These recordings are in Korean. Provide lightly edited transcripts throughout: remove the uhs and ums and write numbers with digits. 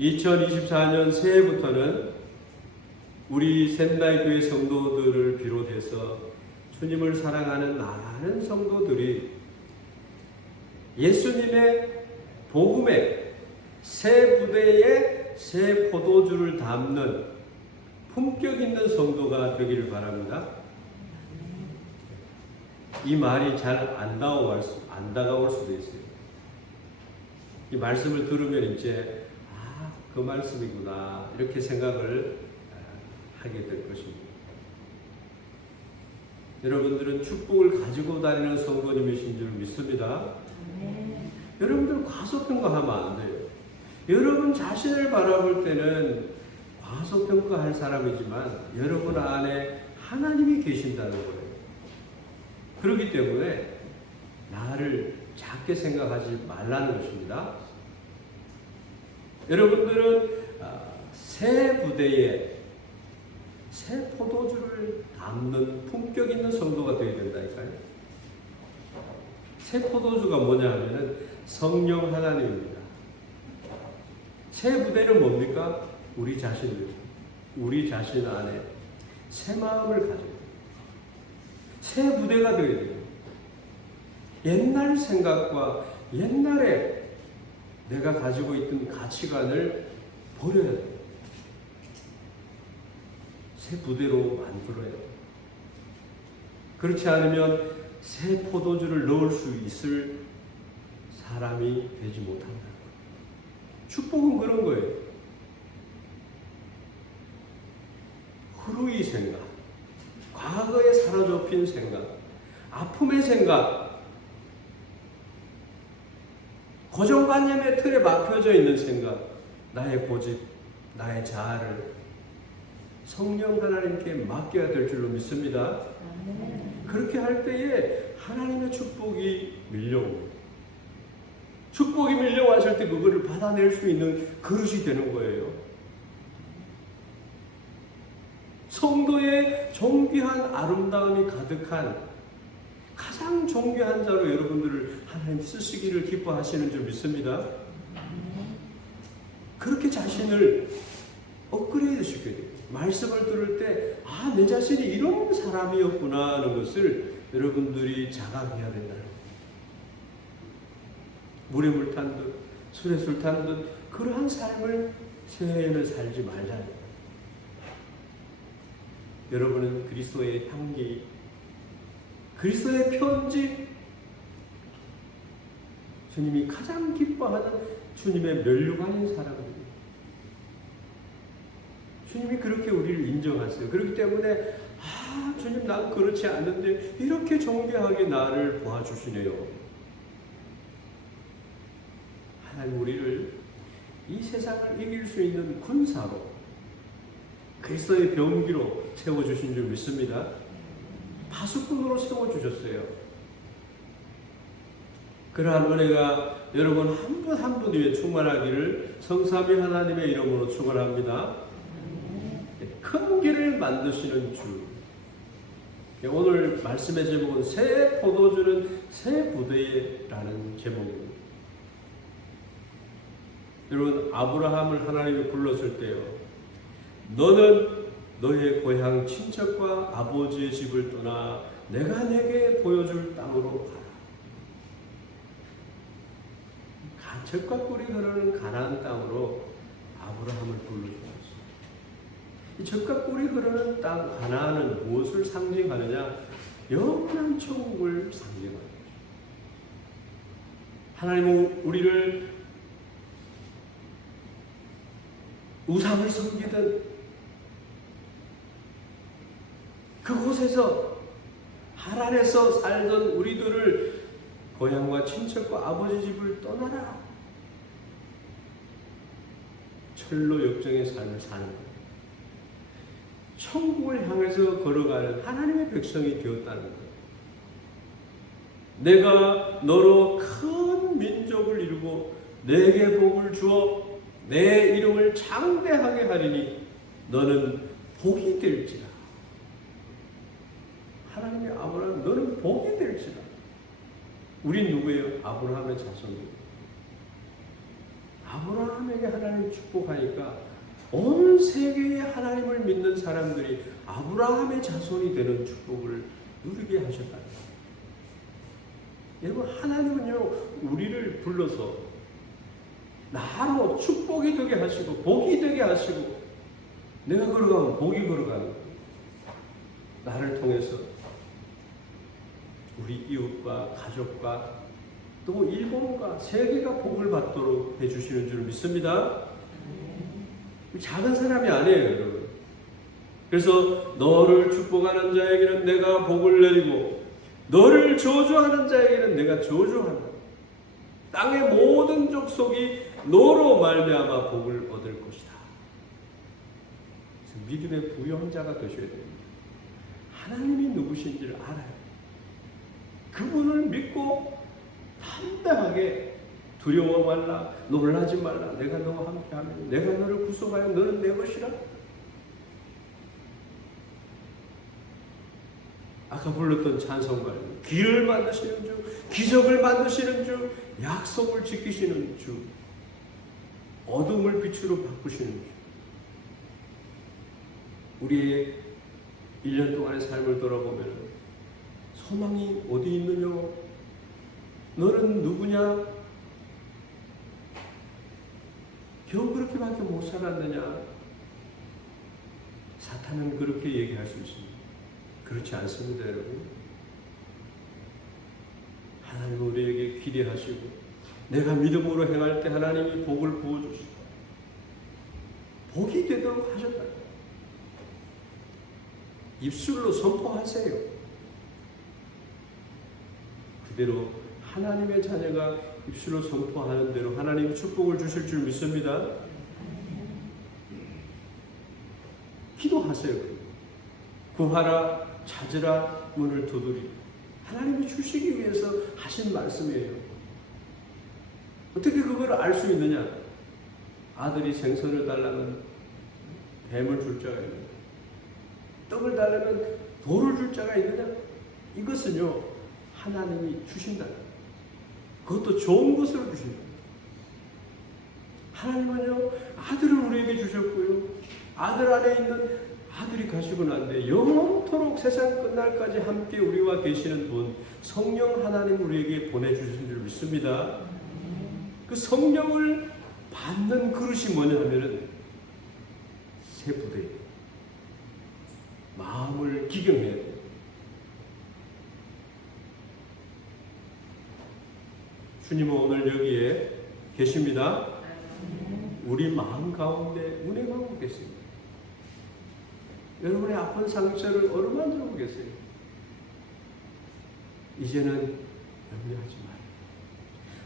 2024년 새해부터는 우리 샌다이 교회 성도들을 비롯해서 주님을 사랑하는 많은 성도들이 예수님의 복음의 새 부대에 새 포도주를 담는 품격 있는 성도가 되기를 바랍니다. 이 말이 잘 안 다가올 수도 있어요. 이 말씀을 들으면 이제 그 말씀이구나 이렇게 생각을 하게 될 것입니다. 여러분들은 축복을 가지고 다니는 성도님이신 줄 믿습니다. 여러분들 과소평가하면 안 돼요. 여러분 자신을 바라볼 때는 과소평가할 사람이지만 여러분 안에 하나님이 계신다는 거예요. 그렇기 때문에 나를 작게 생각하지 말라는 것입니다. 여러분들은 새 부대에 새 포도주를 담는 품격 있는 성도가 되어야 된다니까요. 새 포도주가 뭐냐 하면은 성령 하나님입니다. 새 부대는 뭡니까? 우리 자신 안에 새 마음을 가지고 새 부대가 되어야 돼요. 옛날 생각과 옛날에 내가 가지고 있던 가치관을 버려야 돼요. 새 부대로 만들어야 돼요. 그렇지 않으면 새 포도주를 넣을 수 있을 사람이 되지 못한다. 축복은 그런 거예요. 후루이 생각, 과거에 사로잡힌 생각, 아픔의 생각, 고정관념의 틀에 막혀져 있는 생각, 나의 고집, 나의 자아를 성령 하나님께 맡겨야 될 줄로 믿습니다. 그렇게 할 때에 하나님의 축복이 밀려옵니다. 축복이 밀려왔을 때 그거를 받아낼 수 있는 그릇이 되는 거예요. 성도의 존귀한 아름다움이 가득한 가장 존귀한 자로 여러분들을 하나님 쓰시기를 기뻐하시는 줄 믿습니다. 그렇게 자신을 업그레이드 시켜야 돼요. 말씀을 들을 때 내 자신이 이런 사람이었구나 하는 것을 여러분들이 자각해야 된다는 거예요. 물에 물 탄 듯 술에 술 탄 듯 그러한 삶을 새해에는 살지 말자는 거예요. 여러분은 그리스도의 향기, 그리스도의 편지, 주님이 가장 기뻐하는 주님의 면류관인 사람입니다. 주님이 그렇게 우리를 인정하세요. 그렇기 때문에 주님 난 그렇지 않은데 이렇게 존귀하게 나를 보아주시네요. 하나님 우리를 이 세상을 이길 수 있는 군사로 그리스도의 병기로 세워주신 줄 믿습니다. 파수꾼으로 세워주셨어요. 그러한 은혜가 여러분 한 분 한 분 위에 충만하기를 성삼위 하나님의 이름으로 축원합니다. 큰 길을 만드시는 주. 오늘 말씀의 제목은 새 포도주는 새 부대라는 제목입니다. 여러분 아브라함을 하나님이 불렀을 때요. 너는 너의 고향 친척과 아버지의 집을 떠나 내가 내게 보여줄 땅으로 가라. 젖과 꿀이 흐르는 가나안 땅으로 아브라함을 불러주었습니다. 이 젖과 꿀이 흐르는 땅 가나안은 무엇을 상징하느냐? 영원한 천국을 상징합니다. 하나님은 우리를 우상을 섬기던 그곳에서 하란에서 살던 우리들을 고향과 친척과 아버지 집을 떠나라. 철로 역정의 삶을 사는 거예요. 천국을 향해서 걸어가는 하나님의 백성이 되었다는 거예요. 내가 너로 큰 민족을 이루고 내게 복을 주어 내 이름을 장대하게 하리니 너는 복이 될지라. 하나님의 아브라함 너는 복이 될지라. 우린 누구예요? 아브라함의 자손이에요. 아브라함에게 하나님 축복하니까 온 세계의 하나님을 믿는 사람들이 아브라함의 자손이 되는 축복을 누리게 하셨다. 여러분, 하나님은요, 우리를 불러서 나로 축복이 되게 하시고 복이 되게 하시고, 내가 걸어가면 복이 걸어가는 거예요. 나를 통해서 우리 이웃과 가족과 또 일본과 세계가 복을 받도록 해주시는 줄 믿습니다. 작은 사람이 아니에요, 여러분. 그래서 너를 축복하는 자에게는 내가 복을 내리고 너를 저주하는 자에게는 내가 저주한다. 땅의 모든 족속이 너로 말미암아 복을 얻을 것이다. 믿음의 부유한 자가 되셔야 됩니다. 하나님이 누구신지를 알아요. 그분을 믿고 담대하게 두려워 말라, 놀라지 말라, 내가 너와 함께하면 내가 너를 구속하여 너는 내 것이라. 아까 불렀던 찬송가, 길을 만드시는 주, 기적을 만드시는 주, 약속을 지키시는 주, 어둠을 빛으로 바꾸시는 주. 우리의 1년 동안의 삶을 돌아보면 소망이 어디 있느냐? 너는 누구냐? 겨우 그렇게밖에 못 살았느냐? 사탄은 그렇게 얘기할 수 있습니다. 그렇지 않습니다, 여러분. 하나님 우리에게 기대하시고 내가 믿음으로 행할 때 하나님이 복을 부어주시고 복이 되도록 하셨다. 입술로 선포하세요. 그대로 하나님의 자녀가 입술로 선포하는 대로 하나님 축복을 주실 줄 믿습니다. 기도하세요. 구하라, 찾으라, 문을 두드리라. 하나님이 주시기 위해서 하신 말씀이에요. 어떻게 그걸 알 수 있느냐? 아들이 생선을 달라면 뱀을 줄 자가 있느냐? 떡을 달라면 돌을 줄 자가 있느냐? 이것은요, 하나님이 주신다. 그것도 좋은 것으로 주신다. 하나님은요, 아들을 우리에게 주셨고요, 아들 안에 있는 아들이 가시고 난 뒤에 영원토록 세상 끝날까지 함께 우리와 계시는 분, 성령 하나님 우리에게 보내주신 줄 믿습니다. 그 성령을 받는 그릇이 뭐냐 하면은 새 부대, 마음을 기경해야 돼요. 주님은 오늘 여기에 계십니다. 우리 마음 가운데 운행하고 계십니다. 여러분의 아픈 상처를 어루만지고 계세요. 이제는 염려하지 마라.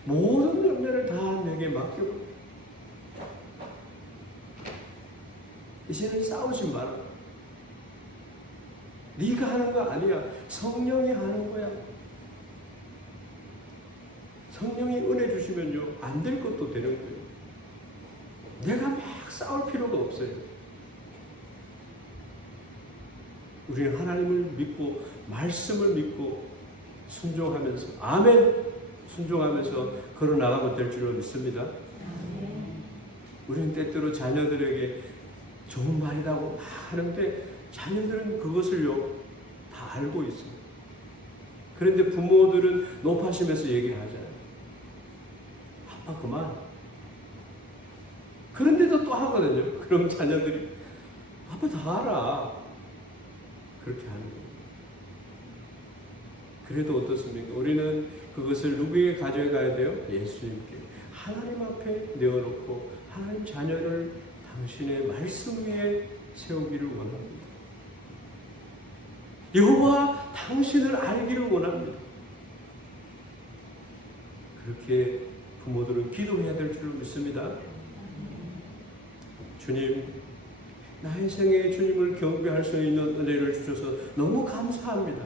모든 염려를 다 내게 맡겨버려. 이제는 싸우지 마라. 네가 하는 거 아니야. 성령이 하는 거야. 성령이 은혜 주시면요, 안 될 것도 되는 거예요. 내가 막 싸울 필요가 없어요. 우리는 하나님을 믿고 말씀을 믿고 순종하면서, 아멘, 순종하면서 걸어나가면 될 줄로 믿습니다. 우리는 때때로 자녀들에게 좋은 말이라고 하는데 자녀들은 그것을요 다 알고 있어요. 그런데 부모들은 높아심에서 얘기를 하잖아요. 아빠 그만. 그런데도 또 하거든요. 그럼 자녀들이 아빠 다 알아. 그렇게 하는 거예요. 그래도 어떻습니까? 우리는 그것을 누구에게 가져가야 돼요? 예수님께. 하나님 앞에 내어놓고 하나님 자녀를 당신의 말씀 위에 세우기를 원합니다. 여호와 당신을 알기를 원합니다. 그렇게 부모들은 기도해야 될 줄로 믿습니다. 주님, 나의 생애에 주님을 경배할 수 있는 은혜를 주셔서 너무 감사합니다.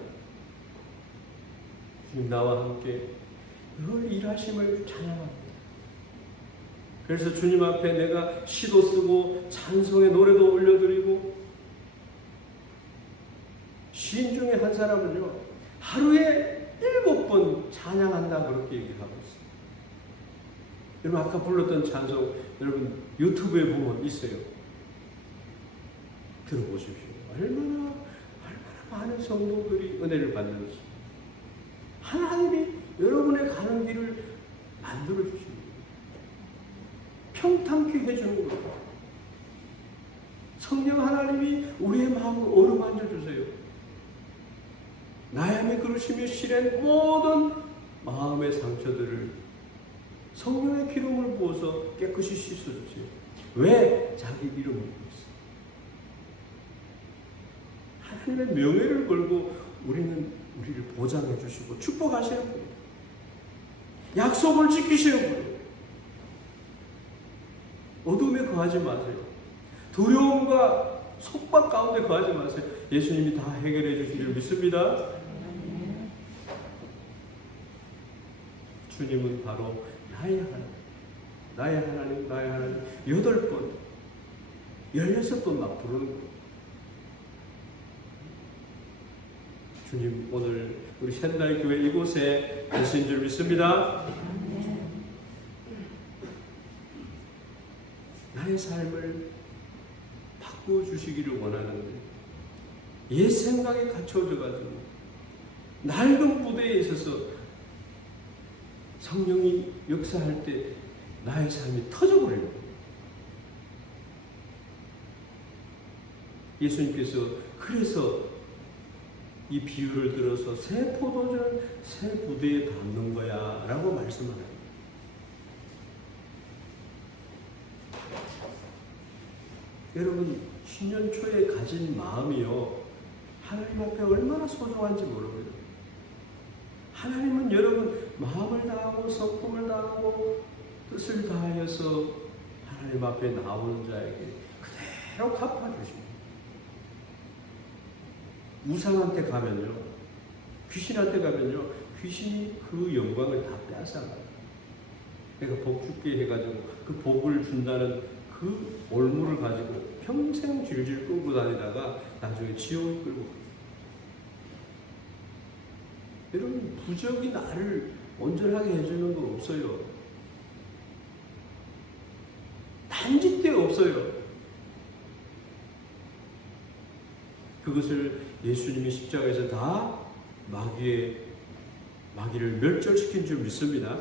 주님 나와 함께 늘 일하심을 찬양합니다. 그래서 주님 앞에 내가 시도 쓰고 찬송의 노래도 올려드리고, 시인 중에 한 사람은요 하루에 7번 찬양한다 그렇게 얘기하고 있어요. 여러분 아까 불렀던 찬송 여러분 유튜브에 보면 있어요. 들어보십시오. 얼마나 많은 성도들이 은혜를 받는지. 하나님이 여러분의 가는 길을 만들어 주십니다. 평탄케 해주는 거예요. 성령 하나님이 우리의 마음을 어루만져 주세요. 나야미 그루시며 실은 모든 마음의 상처들을 성령의 기름을 부어서 깨끗이 씻어주세요. 왜? 자기 이름을 위해서. 하나님의 명예를 걸고 우리는 우리를 보장해 주시고 축복하시는 분이에요. 약속을 지키시는 분이에요. 어둠에 거하지 마세요. 두려움과 속박 가운데 거하지 마세요. 예수님이 다 해결해 주시기를 믿습니다. 주님은 바로 나의 하나님, 나의 하나님, 나의 하나님 8번, 16번 막 부르는 거예요. 주님 오늘 우리 현달교회 이곳에 계신 줄 믿습니다. 나의 삶을 바꾸어 주시기를 원하는데 옛 생각에 갇혀져 가지고 낡은 부대에 있어서 성령이 역사할 때 나의 삶이 터져버려요. 예수님께서 그래서 이 비유를 들어서 새 포도주는 새 부대에 담는 거야 라고 말씀하는 거예요. 여러분 신년 초에 가진 마음이요 하나님 앞에 얼마나 소중한지 모릅니다. 하나님은 여러분 마음을 다하고 성품을 다하고 뜻을 다하여서 하나님 앞에 나오는 자에게 그대로 갚아주십니다. 우상한테 가면요, 귀신한테 가면요, 귀신이 그 영광을 다 빼앗아가요. 내가 복 줄게 해가지고 그 복을 준다는 그 올무를 가지고 평생 질질 끌고 다니다가 나중에 지옥을 끌고 가요. 여러분 부적이 나를 온전하게 해주는 건 없어요. 단지 때 없어요. 그것을 예수님이 십자가에서 다 마귀를 멸절시킨 줄 믿습니다.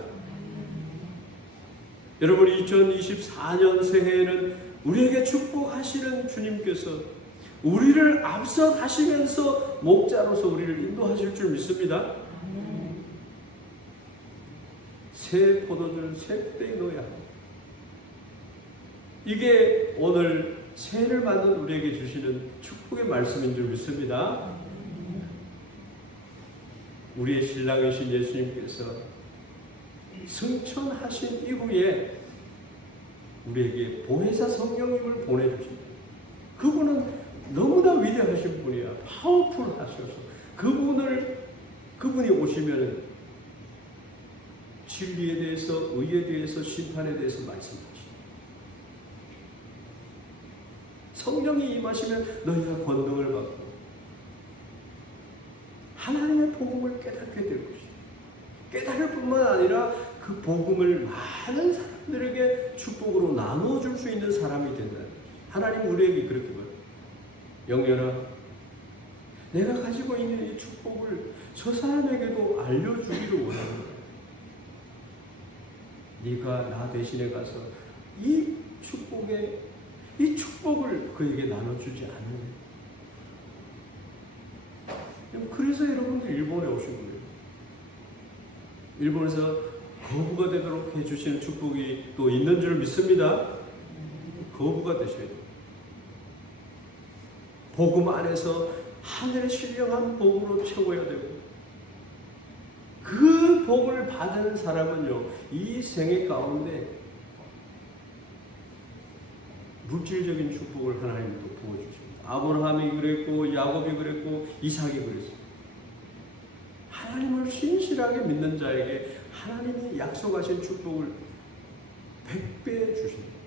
여러분 2024년 새해에는 우리에게 축복하시는 주님께서 우리를 앞서 가시면서 목자로서 우리를 인도하실 줄 믿습니다. 새 포도주를 새 때에 넣어야 합니다. 이게 오늘 새해를 맞는 우리에게 주시는 축복의 말씀인 줄 믿습니다. 우리의 신랑이신 예수님께서 승천하신 이후에 우리에게 보혜사 성령님을 보내주십니다. 그분은 너무나 위대하신 분이야. 파워풀 하셔서 그분이 오시면 진리에 대해서, 의에 대해서, 심판에 대해서 말씀하십니다. 성령이 임하시면 너희가 권능을 받고 하나님의 복음을 깨닫게 될 것이다. 깨달을 뿐만 아니라 그 복음을 많은 사람들에게 축복으로 나눠줄 수 있는 사람이 된다. 하나님 우리에게 그렇게 말해요. 영년아, 내가 가지고 있는 이 축복을 저 사람에게도 알려주기를 원하는 거야. 네가 나 대신에 가서 이 축복을 그에게 나눠주지 않는. 그래서 여러분들 일본에 오신 거예요. 일본에서 거부가 되도록 해주시는 축복이 또 있는 줄 믿습니다. 거부가 되셔야 돼요. 복음 안에서 하늘의 신령한 복으로 채워야 되고, 그 복을 받은 사람은요, 이 생애 가운데 물질적인 축복을 하나님이 또 부어주십니다. 아브라함이 그랬고, 야곱이 그랬고, 이삭이 그랬어요. 하나님을 신실하게 믿는 자에게 하나님이 약속하신 축복을 100배 주십니다.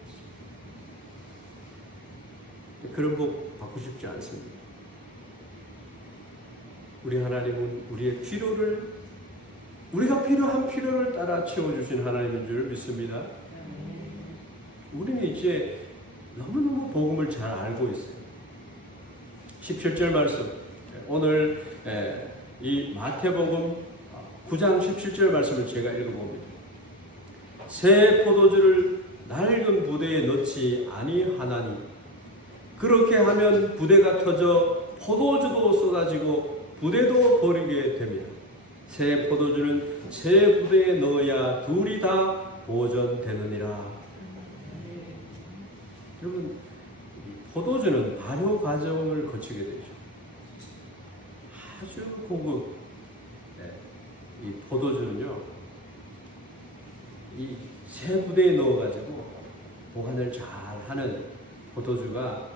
그런 복 받고 싶지 않습니다. 우리 하나님은 우리의 필요를, 우리가 필요한 필요를 따라 채워주신 하나님인 줄 믿습니다. 우리는 이제 너무너무 복음을 잘 알고 있어요. 17절 말씀, 오늘 이 마태복음 9장 17절 말씀을 제가 읽어봅니다. 새 포도주를 낡은 부대에 넣지 아니하나니 그렇게 하면 부대가 터져 포도주도 쏟아지고 부대도 버리게 됩니다. 새 포도주는 새 부대에 넣어야 둘이 다 보존되느니라. 여러분, 포도주는 발효 과정을 거치게 되죠. 아주 고급 이 포도주는요, 이 새 부대에 넣어가지고 보관을 잘 하는 포도주가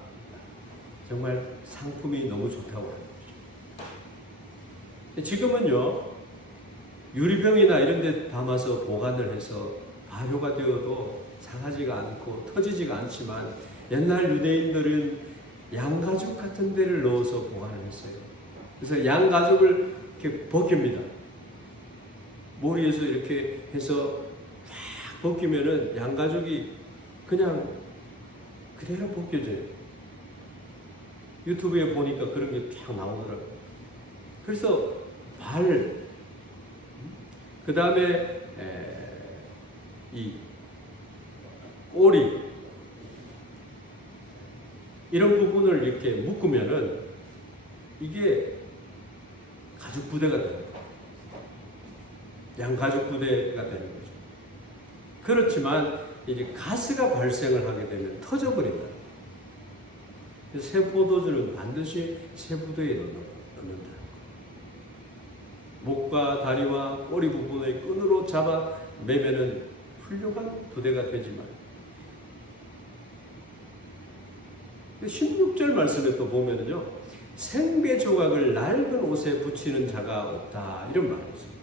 정말 상품이 너무 좋다고 하는 거죠. 지금은요, 유리병이나 이런 데 담아서 보관을 해서 발효가 되어도 상하지가 않고 터지지가 않지만 옛날 유대인들은 양가죽 같은 데를 넣어서 보관을 했어요. 그래서 양가죽을 이렇게 벗깁니다. 모리에서 이렇게 해서 쫙 벗기면은 양가죽이 그냥 그대로 벗겨져요. 유튜브에 보니까 그런 게 쫙 나오더라고요. 그래서 그 다음에 이 꼬리 이런 부분을 이렇게 묶으면은 이게 가죽 부대가 되는 거예요. 양가죽 부대가 되는 거죠. 그렇지만 이제 가스가 발생을 하게 되면 터져버린다. 새 포도주는 반드시 새 부대에 넣는다. 목과 다리와 꼬리 부분의 끈으로 잡아 매면은 훌륭한 부대가 되지만 16절 말씀에 또 보면은요, 생배 조각을 낡은 옷에 붙이는 자가 없다 이런 말이 있습니다.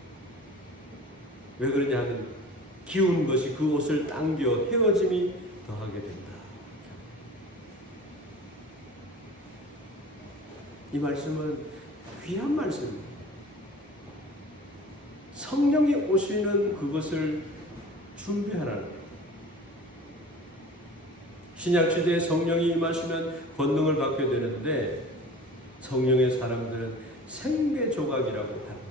왜 그러냐 하면 기운 것이 그 옷을 당겨 헤어짐이 더하게 된다. 이 말씀은 귀한 말씀입니다. 성령이 오시는 그것을 준비하라는 거예요. 신약시대에 성령이 임하시면 권능을 받게 되는데 성령의 사람들은 생배 조각이라고 하는 겁니다.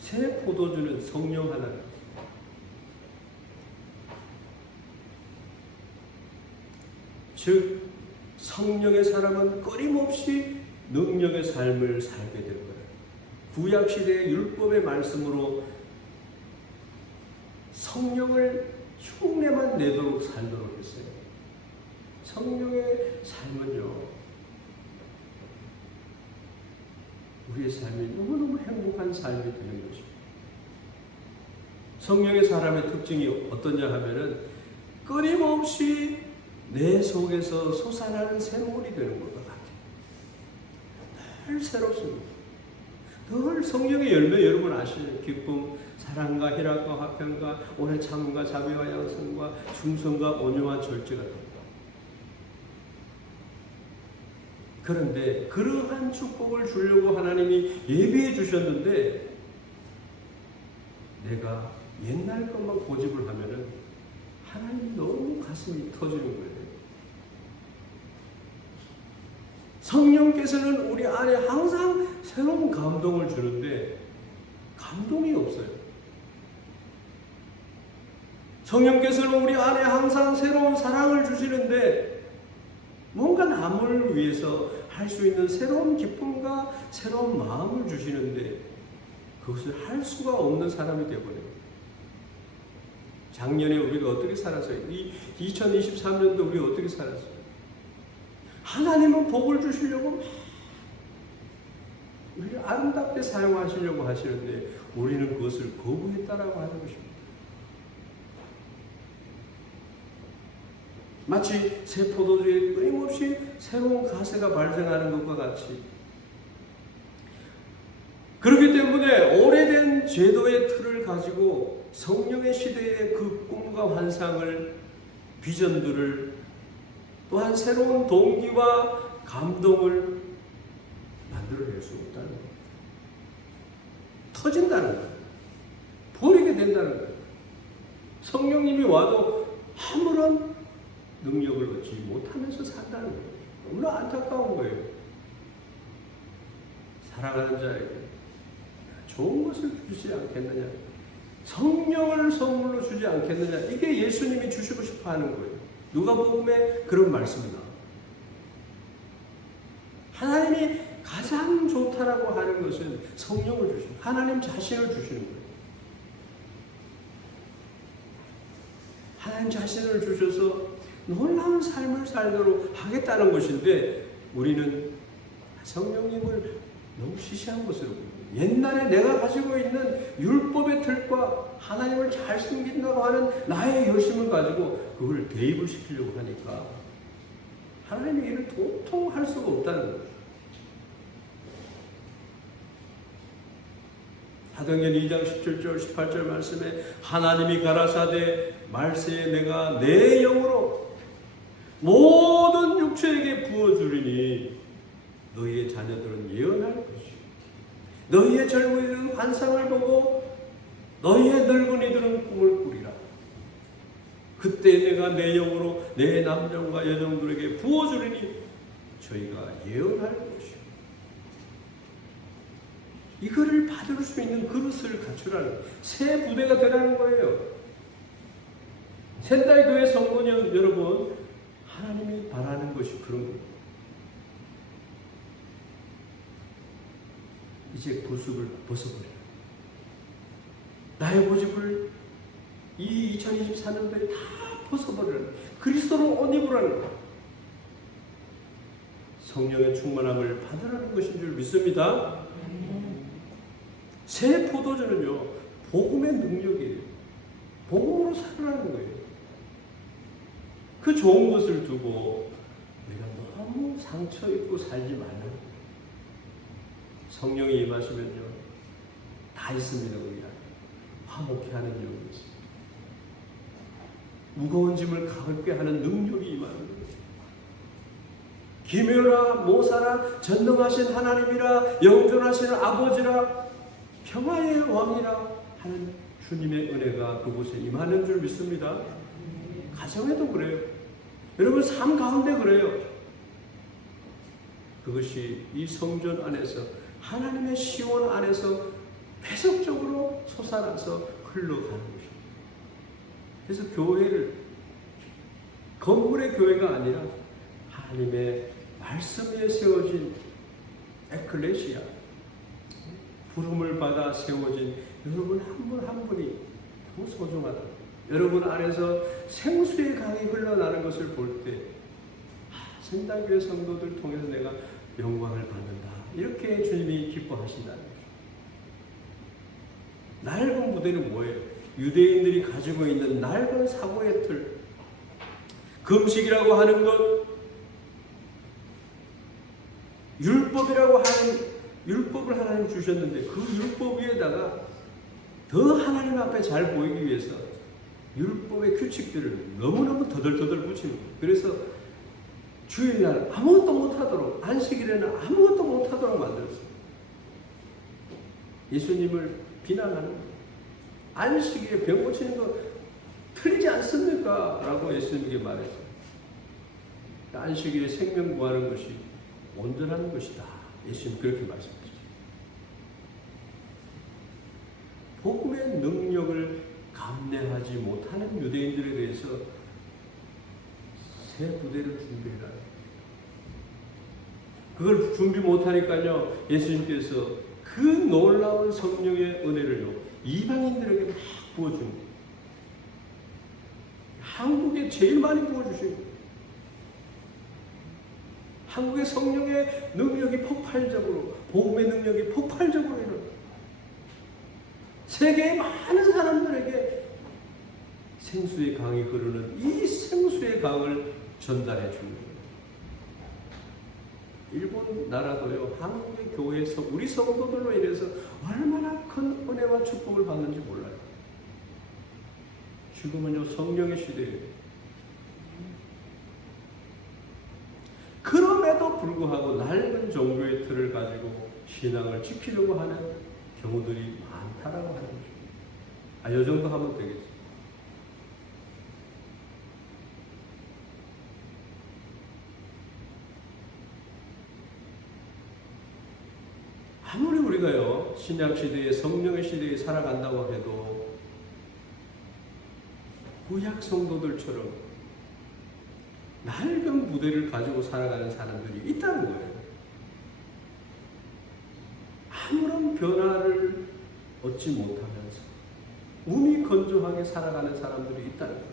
새 포도주는 성령 하나님. 즉 성령의 사람은 끊임없이 능력의 삶을 살게 될 거예요. 구약시대의 율법의 말씀으로 성령을 흉내만 내도록 살도록 했어요. 성령의 삶은요, 우리의 삶이 너무너무 행복한 삶이 되는 것입니다. 성령의 사람의 특징이 어떠냐 하면은 끊임없이 내 속에서 솟아나는 샘물이 되는 것 같아요. 늘 새롭습니다. 늘 성령의 열매, 여러분 아시는 기쁨, 사랑과 희락과 화평과 오래 참음과 자비와 양선과 충성과 온유와 절제가 됩니다. 그런데 그러한 축복을 주려고 하나님이 예비해 주셨는데 내가 옛날 것만 고집을 하면은 하나님이 너무 가슴이 터지는 거예요. 성령께서는 우리 안에 항상 새로운 감동을 주는데 감동이 없어요. 성령께서는 우리 안에 항상 새로운 사랑을 주시는데 뭔가 남을 위해서 할 수 있는 새로운 기쁨과 새로운 마음을 주시는데 그것을 할 수가 없는 사람이 되어버려요. 작년에 우리가 어떻게 살았어요? 2023년도 우리가 어떻게 살았어요? 하나님은 복을 주시려고 우리를 아름답게 사용하시려고 하시는데 우리는 그것을 거부했다라고 하는 것입니다. 마치 새 포도주에 끊임없이 새로운 가세가 발생하는 것과 같이 그렇기 때문에 오래된 제도의 틀을 가지고 성령의 시대의 그 꿈과 환상을, 비전들을 또한 새로운 동기와 감동을 만들어낼 수 없다는 거예요. 터진다는 거예요. 버리게 된다는 거예요. 성령님이 와도 아무런 능력을 얻지 못하면서 산다는 거예요. 너무나 안타까운 거예요. 사랑하는 자에게 좋은 것을 주지 않겠느냐, 성령을 선물로 주지 않겠느냐, 이게 예수님이 주시고 싶어 하는 거예요. 누가복음에 그런 말씀이 나와요. 하나님이 가장 좋다라고 하는 것은 성령을 주시는, 하나님 자신을 주시는 거예요. 하나님 자신을 주셔서 놀라운 삶을 살도록 하겠다는 것인데, 우리는 성령님을 너무 시시한 것으로 보입니다. 옛날에 내가 가지고 있는 율법의 틀과 하나님을 잘 섬긴다고 하는 나의 열심을 가지고 그걸 대입을 시키려고 하니까 하나님의 일을 도통 할 수가 없다는 거예요. 사도행전 2장 17절 18절 말씀에 하나님이 가라사대 말세에 내가 내 영으로 모든 육체에게 부어주리니 너희의 자녀들은 예언할 것이요 너희의 젊은이들은 환상을 보고 너희의 늙은이들은 꿈을 꾸리라. 그때 내가 내 영으로 내 남정과 여정들에게 부어주리니 저희가 예언할 것이요. 이거를 받을 수 있는 그릇을 갖추라는 새 부대가 되라는 거예요.仙台 교회 성도님 여러분, 하나님이 바라는 것이 그런 거예요. 이제 구습을 벗어버려. 나의 고집을 이 2024년도에 다 벗어버리라는, 그리스도로 옷 입으라는 거예요. 성령의 충만함을 받으라는 것인 줄 믿습니다. 새 포도주는요, 복음의 능력이에요. 복음으로 살아라는 거예요. 그 좋은 것을 두고 우리가 너무 상처 입고 살지 말라는 거예요. 성령이 임하시면요, 다 있습니다. 우리 안에 화목케 하는 영이 있습니다. 무거운 짐을 가볍게 하는 능력이 임하는 거예요. 기묘라 모사라 전능하신 하나님이라 영존하시는 아버지라 평화의 왕이라 하는 주님의 은혜가 그곳에 임하는 줄 믿습니다. 가정에도 그래요. 여러분 삶 가운데 그래요. 그것이 이 성전 안에서 하나님의 시원 안에서 계속적으로 솟아나서 흘러가는 것입니다. 그래서 교회를 건물의 교회가 아니라 하나님의 말씀 위에 세워진 에클레시아, 부름을 받아 세워진 여러분 한 분 한 분이 너무 소중하다. 여러분 안에서 생수의 강이 흘러나는 것을 볼 때仙台교회 성도들 통해서 내가 영광을 받는다. 이렇게 주님이 기뻐하신다는 거죠. 낡은 부대는 뭐예요? 유대인들이 가지고 있는 낡은 사고의 틀. 금식이라고 하는 것, 율법이라고 하는, 율법을 하나님 주셨는데 그 율법 위에다가 더 하나님 앞에 잘 보이기 위해서 율법의 규칙들을 너무너무 더덜더덜 붙이는 거예요. 그래서 주일날 아무것도 못하도록, 안식일에는 아무것도 못하도록 만들었어요. 예수님을 비난하는 거예요. 안식일에 병 고치는 거 틀리지 않습니까? 라고 예수님에게 말했어요. 안식일에 생명 구하는 것이 온전한 것이다. 예수님 그렇게 말씀하셨어요. 복음의 능력을 감내하지 못하는 유대인들에 대해서 새 부대를 준비해라. 그걸 준비 못하니까요, 예수님께서 그 놀라운 성령의 은혜를요, 이방인들에게 막 부어준 거예요. 한국에 제일 많이 부어주신 거예요. 한국의 성령의 능력이 폭발적으로, 복음의 능력이 폭발적으로 일어나요. 세계의 많은 사람들에게 생수의 강이 흐르는 이 생수의 강을 전달해 주는 거예요. 일본 나라도요, 한국의 교회에서 우리 성도들로 인해서 얼마나 큰 은혜와 축복을 받는지 몰라요. 지금은요, 성령의 시대예요. 그럼에도 불구하고 낡은 종교의 틀을 가지고 신앙을 지키려고 하는 경우들이 많다라고 하는 거죠. 이 정도 하면 되겠죠. 아무리 우리가요, 신약시대에 성령의 시대에 살아간다고 해도 구약 성도들처럼 낡은 부대를 가지고 살아가는 사람들이 있다는 거예요. 아무런 변화를 얻지 못하면서 몸이 건조하게 살아가는 사람들이 있다는 거예요.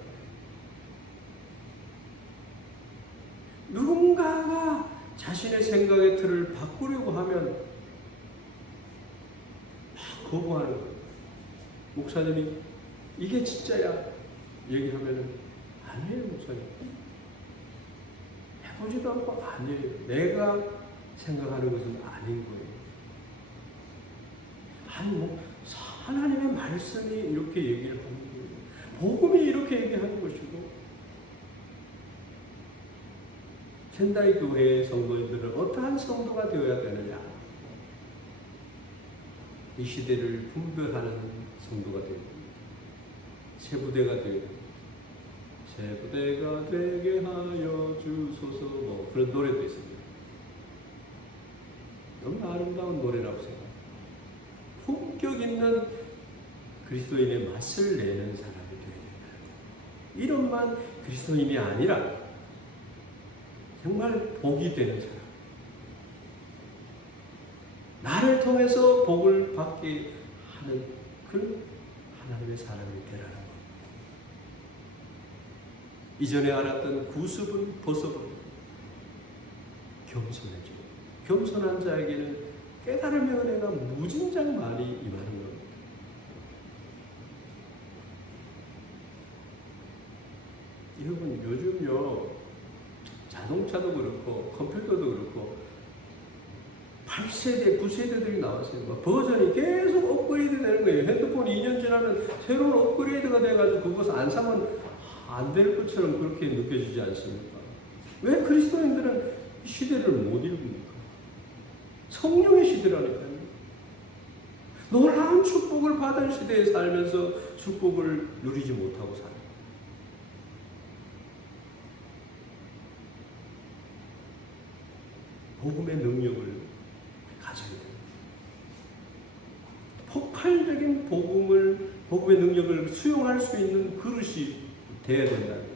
누군가가 자신의 생각의 틀을 바꾸려고 하면 막 거부하는 거예요. 목사님이 이게 진짜야 얘기하면은 아니에요, 목사님. 해보지도 않고 아니에요. 내가 생각하는 것은 아닌 거예요. 아니 뭐 하나님의 말씀이 이렇게 얘기를 하는 거예요. 복음이 이렇게 얘기하는 것이고, 젠다이 교회의 성도들은 어떠한 성도가 되어야 되느냐? 이 시대를 분별하는 성도가 되어야 됩니다. 새 부대가 되어야 됩니다. 새 부대가 되게 하여 주소서, 뭐 그런 노래도 있습니다. 너무 아름다운 노래라고 생각합니다. 품격 있는 그리스도인의 맛을 내는 사람이 되어야 된다. 이름만 그리스도인이 아니라 정말 복이 되는 사람, 나를 통해서 복을 받게 하는 그런 하나님의 사람이 되라는 것. 이전에 알았던 구습은 벗어버리고 겸손해져. 겸손한 자에게는 깨달음의 은혜가 무진장 많이 임하는 겁니다. 여러분, 요즘요 자동차도 그렇고 컴퓨터도 그렇고 8세대, 9세대들이 나왔어요. 막 버전이 계속 업그레이드 되는 거예요. 핸드폰이 2년 지나면 새로운 업그레이드가 돼가지고 그것을 안 사면 안 될 것처럼 그렇게 느껴지지 않습니까? 왜 그리스도인들은 시대를 못 읽습니까? 성령의 시대라니까요. 놀라운 축복을 받은 시대에 살면서 축복을 누리지 못하고 살아요. 복음의 능력을 가져야 됩니다. 폭발적인 복음의 능력을 수용할 수 있는 그릇이 되어야 된다는 거예요.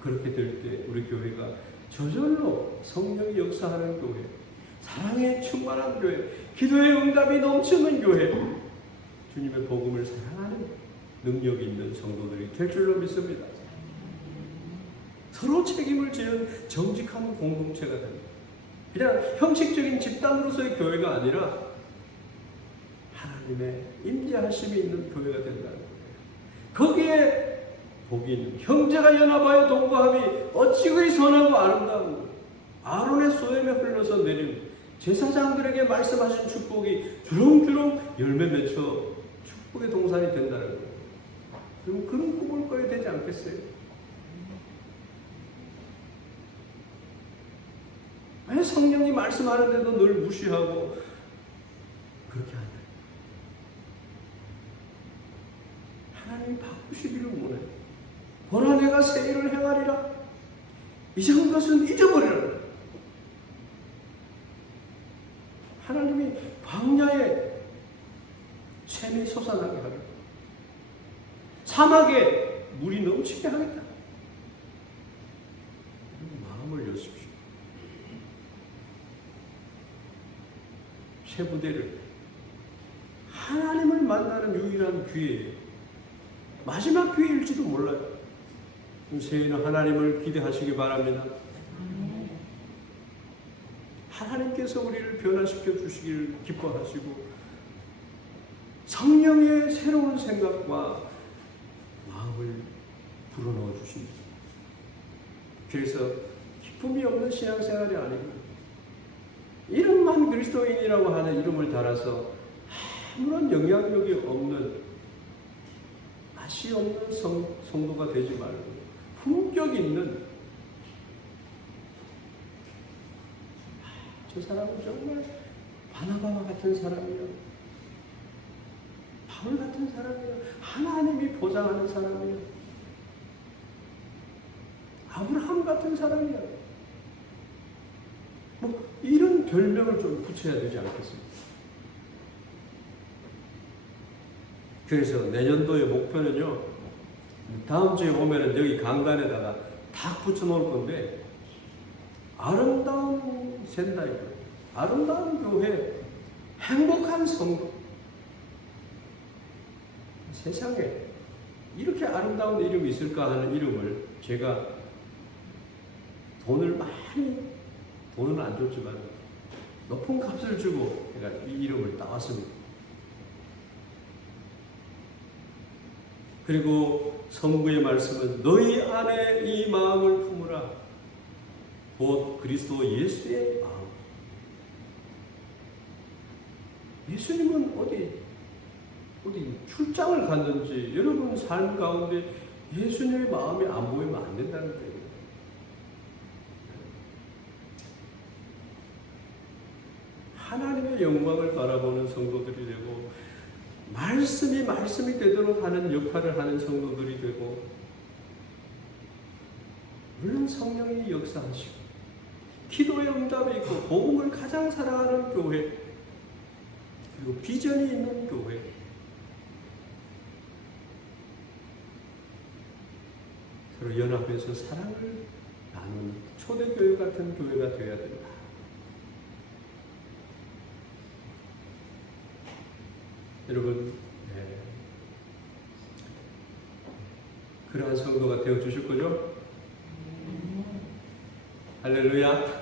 그렇게 될 때 우리 교회가 저절로 성령이 역사하는 교회, 사랑에 충만한 교회, 기도의 응답이 넘치는 교회, 주님의 복음을 사랑하는 능력이 있는 성도들이 될 줄로 믿습니다. 서로 책임을 지는 정직한 공동체가 됩니다. 그냥 형식적인 집단으로서의 교회가 아니라 하나님의 임재하심이 있는 교회가 된다는 거예요. 거기에 복이 있는 형제가 연합하여 동거함이 어찌 그리 선하고 아름다운 아론의 소염에 흘러서 내린 제사장들에게 말씀하신 축복이 주렁주렁 열매 맺혀 축복의 동산이 된다는 거예요. 그럼 그런 꿈을 꿔야 되지 않겠어요? 왜 성령이 말씀하는데도 늘 무시하고 그렇게 하냐? 하나님이 바꾸시기를 원해요. 보라 내가 새 일을 행하리라. 이전 것은 잊어버리라. 하나님이 광야에 샘이 솟아나게 하겠다. 사막에 물이 넘치게 하겠다. 마음을 여십시오. 새 부대를 하나님을 만나는 유일한 기회예요. 마지막 기회일지도 몰라요. 새해에는 하나님을 기대하시기 바랍니다. 하나님께서 우리를 변화시켜 주시기를 기뻐하시고 성령의 새로운 생각과 마음을 불어넣어 주십니다. 그래서 기쁨이 없는 신앙생활이 아니고 이름만 그리스도인이라고 하는 이름을 달아서 아무런 영향력이 없는 맛이 없는 성도가 되지 말고 품격 있는 저 사람은 정말 바나바와 같은 사람이요, 바울 같은 사람이요, 하나님이 보장하는 사람이요, 아브라함 같은 사람이요. 뭐 이런 별명을 좀 붙여야 되지 않겠습니까? 그래서 내년도의 목표는요, 다음 주에 오면은 여기 강단에다가 딱 붙여놓을 건데, 아름다운 샌다이브, 아름다운 교회, 행복한 성도. 세상에 이렇게 아름다운 이름이 있을까 하는 이름을 제가 돈은 안 줬지만 높은 값을 주고 제가 이 이름을 따왔습니다. 그리고 성부의 말씀은 너희 안에 이 마음을 품으라. 곧 그리스도 예수의 마음. 예수님은 어디 출장을 갔는지 여러분 삶 가운데 예수님의 마음이 안 보이면 안 된다는 거예요. 하나님의 영광을 바라보는 성도들이 되고 말씀이 되도록 하는 역할을 하는 성도들이 되고, 물론 성령이 역사하시고 기도의 응답이 있고 복음을 가장 사랑하는 교회, 그리고 비전이 있는 교회, 서로 연합해서 사랑을 나누는 초대교회 같은 교회가 되어야 된다. 여러분, 그러한 성도가 되어 주실 거죠? 할렐루야.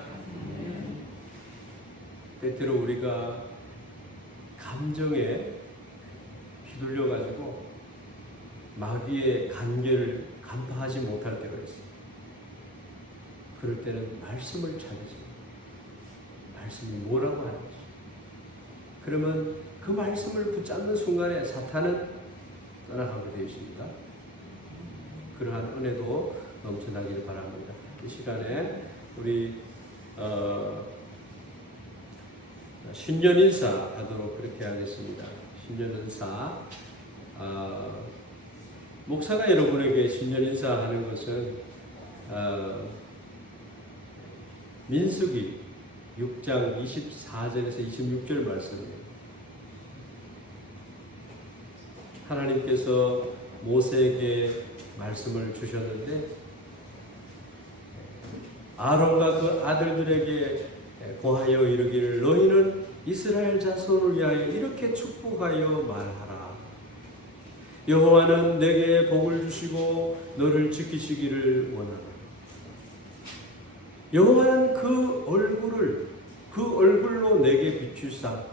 때때로 우리가 감정에 휘둘려 가지고 마귀의 간계를 간파하지 못할 때가 있어요. 그럴 때는 말씀을 찾으세요. 말씀이 뭐라고 하는지. 그러면 그 말씀을 붙잡는 순간에 사탄은 떠나가게 되어 있습니다. 그러한 은혜도 넘쳐나기를 바랍니다. 이 시간에 우리 신년 인사 하도록 그렇게 하겠습니다. 신년 인사. 목사가 여러분에게 신년 인사하는 것은 민수기 6장 24절에서 26절 말씀이에요. 하나님께서 모세에게 말씀을 주셨는데 아론과 그 아들들에게 고하여 이르기를 너희는 이스라엘 자손을 위하여 이렇게 축복하여 말하라. 여호와는 내게 복을 주시고 너를 지키시기를 원하노라. 여호와는 그 얼굴로 내게 비추사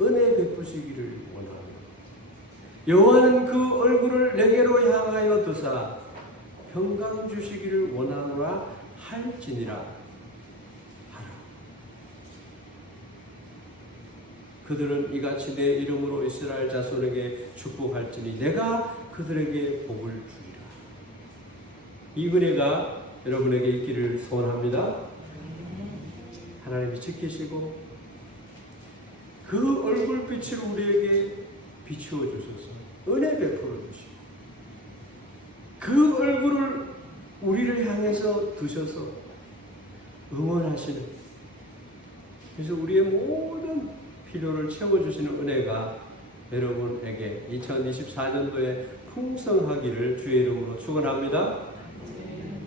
은혜 베푸시기를 원하노라. 여호와는 그 얼굴을 내게로 향하여 드사 평강 주시기를 원하노라 할지니라 하라. 그들은 이같이 내 이름으로 이스라엘 자손에게 축복할지니 내가 그들에게 복을 주리라. 이 은혜가 여러분에게 있기를 소원합니다. 하나님이 지키시고 그 얼굴빛을 우리에게 비추어 주셔서 은혜 베풀어 주시고 그 얼굴을 우리를 향해서 두셔서 응원하시는, 그래서 우리의 모든 필요를 채워주시는 은혜가 여러분에게 2024년도에 풍성하기를 주의 이름으로 축원합니다.